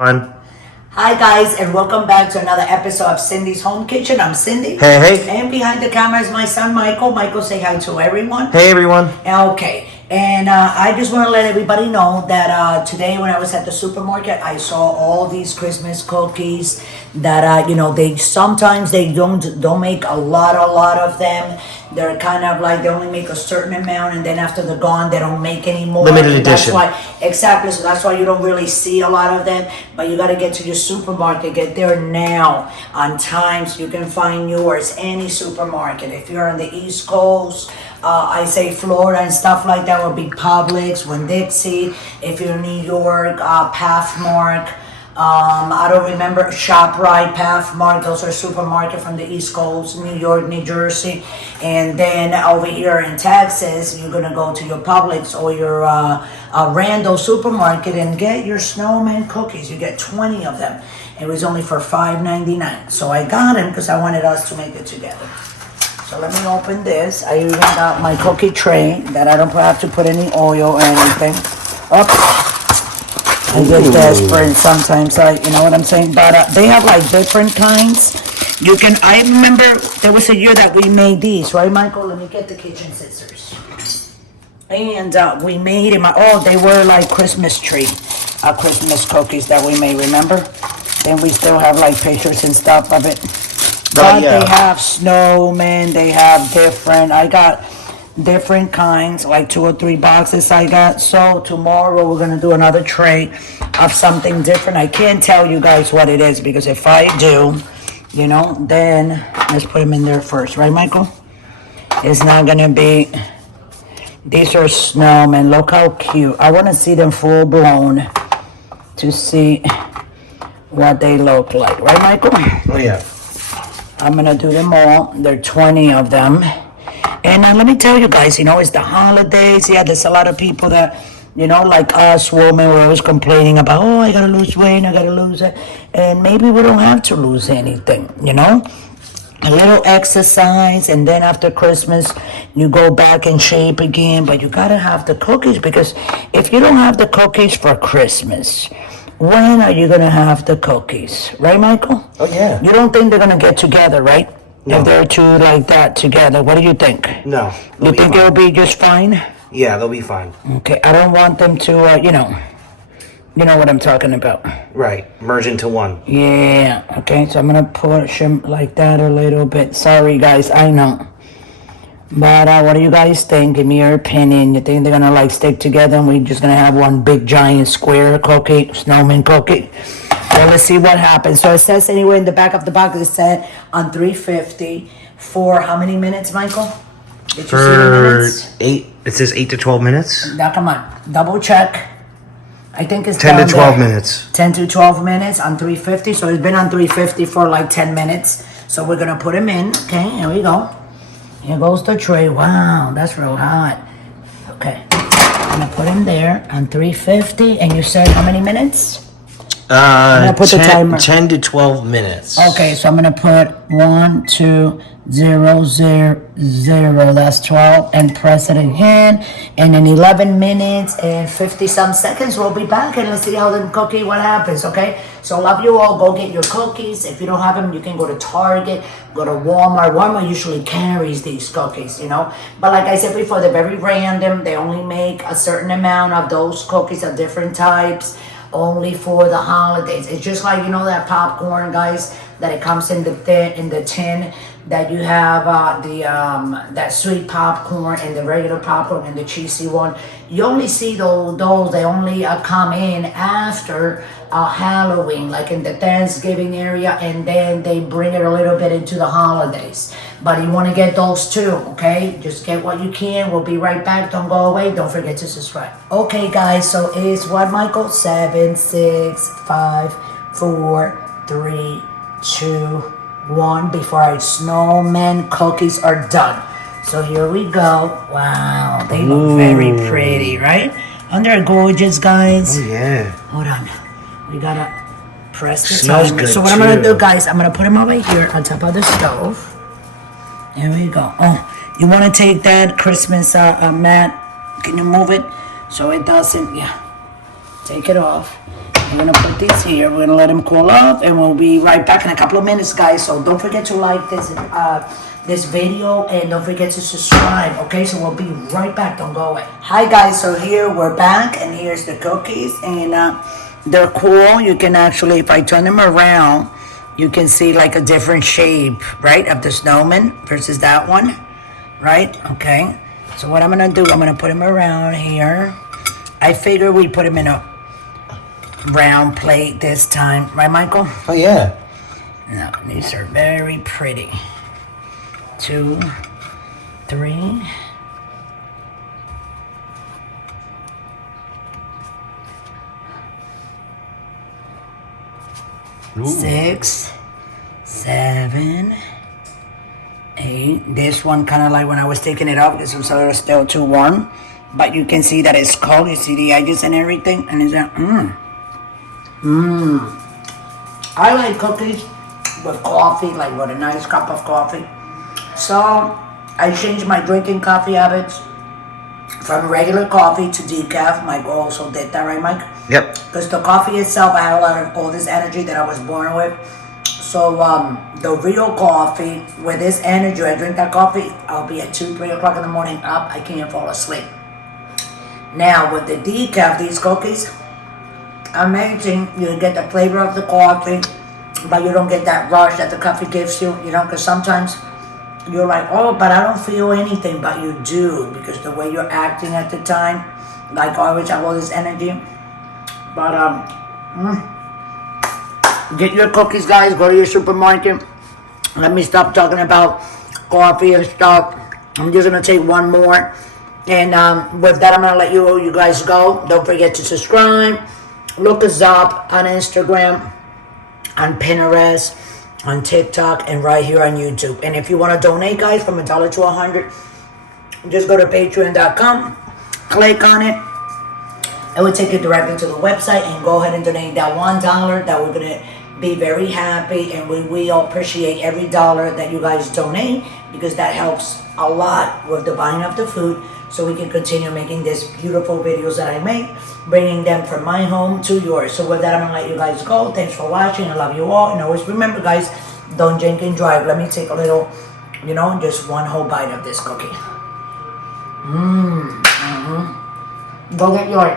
On. Hi guys, and welcome back to another episode of Cindy's Home Kitchen. I'm Cindy. Hey. And behind the camera is my son Michael. Michael, say hi to everyone. Hey, everyone. Okay, and I just want to let everybody know that today when I was at the supermarket, I saw all these Christmas cookies that they sometimes they don't make a lot of them. They're kind of like they only make a certain amount, and then after they're gone, they don't make any more. Limited And edition. Exactly. So that's why you don't really see a lot of them. But you got to get to your supermarket. Get there now on time so you can find yours. Any supermarket. If you're on the East Coast, I say Florida and stuff like that would be Publix, Winn-Dixie. If you're in New York, Pathmark. I don't remember ShopRite, Pathmark. Those are supermarket from the East Coast, New York, New Jersey, and then over here in Texas, you're gonna go to your Publix or your Randall supermarket and get your Snowman cookies. You get 20 of them. It was only for $5.99. So I got them because I wanted us to make it together. So let me open this. I even got my cookie tray that I don't have to put any oil or anything. I get desperate sometimes, you know what I'm saying? But they have like different kinds. I remember there was a year that we made these, right, Michael? Let me get the kitchen scissors. And we made them, they were like Christmas cookies that we made, remember? Then we still have like pictures and stuff of it. But yeah. They have snowmen, they have I got different kinds, like 2 or 3 boxes I got. So tomorrow we're gonna do another tray of something different. I can't tell you guys what it is because if I do, then let's put them in there first, right, Michael? It's not gonna be. These are snowmen. Look how cute. I want to see them full blown to see what they look like, right, Michael? Oh, yeah. I'm gonna do them all. There are 20 of them. And let me tell you guys, it's the holidays. Yeah, there's a lot of people that, like us women, we're always complaining about, I gotta lose weight, I gotta lose it. And maybe we don't have to lose anything, A little exercise, and then after Christmas, you go back in shape again. But you gotta have the cookies, because if you don't have the cookies for Christmas, when are you gonna have the cookies? Right, Michael? Oh, yeah. You don't think they're gonna get together, right? No. If they're two like that together, what do you think? No. You think it'll be just fine? Yeah, they'll be fine. Okay, I don't want them to, you know what I'm talking about. Right. Merge into one. Yeah, okay, so I'm gonna push them like that a little bit. Sorry, guys, I know. But what do you guys think? Give me your opinion. You think they're gonna stick together and we're just gonna have one big giant square cookie, snowman cookie? Well, let's see what happens. So it says anyway in the back of the box, it said on 350 for how many minutes, Michael? Did you see the minutes? 8. It says 8 to 12 minutes. Now, come on. Double check. I think it's 10 down to 12 there. minutes. 10 to 12 minutes on 350. So it's been on 350 for like 10 minutes. So we're going to put them in. Okay, here we go. Here goes the tray. Wow, that's real hot. Okay. I'm going to put him there on 350. And you said how many minutes? I'm gonna put the timer. 10 to 12 minutes. Okay, so I'm gonna put 1, 2, 0, 0, 0. That's 12, and press it again. And in 11 minutes and 50 some seconds, we'll be back and let's see how the cookie, what happens. Okay. So love you all. Go get your cookies. If you don't have them, you can go to Target, go to Walmart. Walmart usually carries these cookies, But like I said before, they're very random. They only make a certain amount of those cookies of different types. Only for the holidays. It's just like that popcorn, guys, that it comes in the tin that you have that sweet popcorn and the regular popcorn and the cheesy one. You only see those. They only come in after Halloween, like in the Thanksgiving area, and then they bring it a little bit into the holidays. But you want to get those too, okay? Just get what you can. We'll be right back. Don't go away. Don't forget to subscribe. Okay, guys, so it's what, Michael? 7, 6, 5, 4, 3, 2, 1. Before our snowman cookies are done. So here we go. Wow, they look very pretty, right? Aren't they gorgeous, guys? Oh, yeah. Hold on. We gotta press the Smells timer. good, So what I'm gonna too. do, guys, I'm gonna put them over here on top of the stove. There we go. Oh, you want to take that Christmas mat? Can you move it so it doesn't? Yeah. Take it off. We're gonna put these here. We're gonna let them cool off, and we'll be right back in a couple of minutes, guys. So don't forget to like this video, and don't forget to subscribe. Okay, so we'll be right back. Don't go away. Hi, guys. So here we're back, and here's the cookies, and they're cool. You can actually, if I turn them around, you can see like a different shape, right, of the snowman versus that one, right? Okay. So what I'm gonna do, I'm gonna put them around here. I figure we put them in a round plate this time, right, Michael? Oh, yeah. No, these are very pretty. 2, 3. Ooh. 6, 7, 8. This one kind of like when I was taking it off, this was still too warm. But you can see that it's cold. You see the edges and everything. And it's like, I like cookies with coffee, like with a nice cup of coffee. So I changed my drinking coffee habits from regular coffee to decaf. Mike also did that, right, Mike? Yep. Because the coffee itself, I had a lot of all this energy that I was born with. So the real coffee, with this energy, I drink that coffee, I'll be at 2, 3 o'clock in the morning up. I can't fall asleep. Now with the decaf, these cookies, amazing. You get the flavor of the coffee, but you don't get that rush that the coffee gives you. You know, because sometimes you're like, oh, but I don't feel anything, but you do, because the way you're acting at the time, like I always have all this energy. But get your cookies, guys. Go to your supermarket. Let me stop talking about coffee and stuff. I'm just gonna take one more, and with that, I'm gonna let you guys go. Don't forget to subscribe. Look us up on Instagram, on Pinterest, on TikTok, and right here on YouTube. And if you want to donate, guys, from $1 to $100, just go to patreon.com, click on it. It will take you directly to the website, and go ahead and donate that $1. That we're gonna be very happy, and we will appreciate every dollar that you guys donate, because that helps a lot with the buying of the food, so we can continue making these beautiful videos that I make, bringing them from my home to yours. So with that, I'm gonna let you guys go. Thanks for watching. I love you all, and always remember, guys, don't drink and drive. Let me take a little, just one whole bite of this cookie. Go get yours.